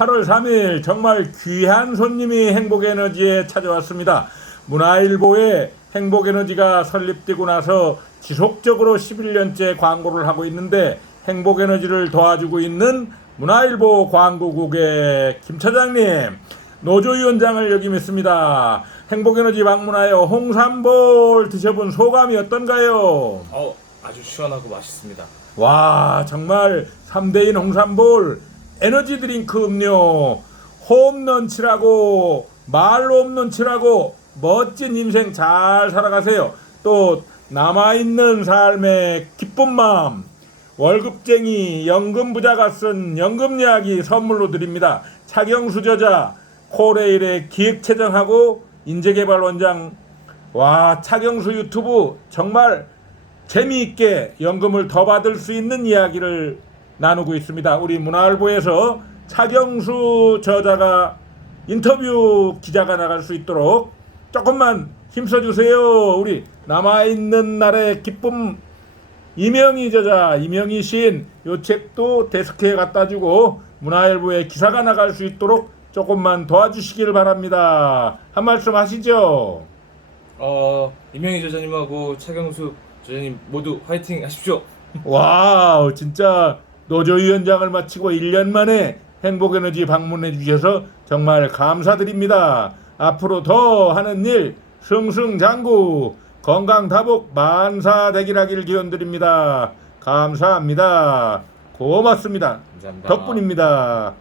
8월 3일 정말 귀한 손님이 행복에너지에 찾아왔습니다. 문화일보에 행복에너지가 설립되고 나서 지속적으로 11년째 광고를 하고 있는데 행복에너지를 도와주고 있는 문화일보 광고국의 김 차장님 노조위원장을 여기 뵙습니다. 행복에너지 방문하여 홍삼볼 드셔본 소감이 어떤가요? 어, 아주 시원하고 맛있습니다. 와 정말 3대인 홍삼볼 에너지 드링크 음료 홈런 치라고 말로 홈런 치라고 멋진 인생 잘 살아가세요. 또 남아있는 삶의 기쁜 마음 월급쟁이 연금부자가 쓴 연금 이야기 선물로 드립니다. 차경수 저자 코레일의 기획체정하고 인재개발원장. 와 차경수 유튜브 정말 재미있게 연금을 더 받을 수 있는 이야기를 나누고 있습니다. 우리 문화일보에서 차경수 저자가 인터뷰 기자가 나갈 수 있도록 조금만 힘써 주세요. 우리 남아 있는 날의 기쁨 이명희 저자 이명희 시인 요 책도 데스크에 갖다 주고 문화일보에 기사가 나갈 수 있도록 조금만 도와주시기를 바랍니다. 한 말씀 하시죠. 어, 이명희 저자님하고 차경수 저자님 모두 화이팅 하십시오. 와우 진짜 노조위원장을 마치고 1년 만에 행복에너지 방문해 주셔서 정말 감사드립니다. 앞으로 더 하는 일 승승장구 건강다복 만사대길하길 기원드립니다. 감사합니다. 고맙습니다. 감사합니다. 덕분입니다.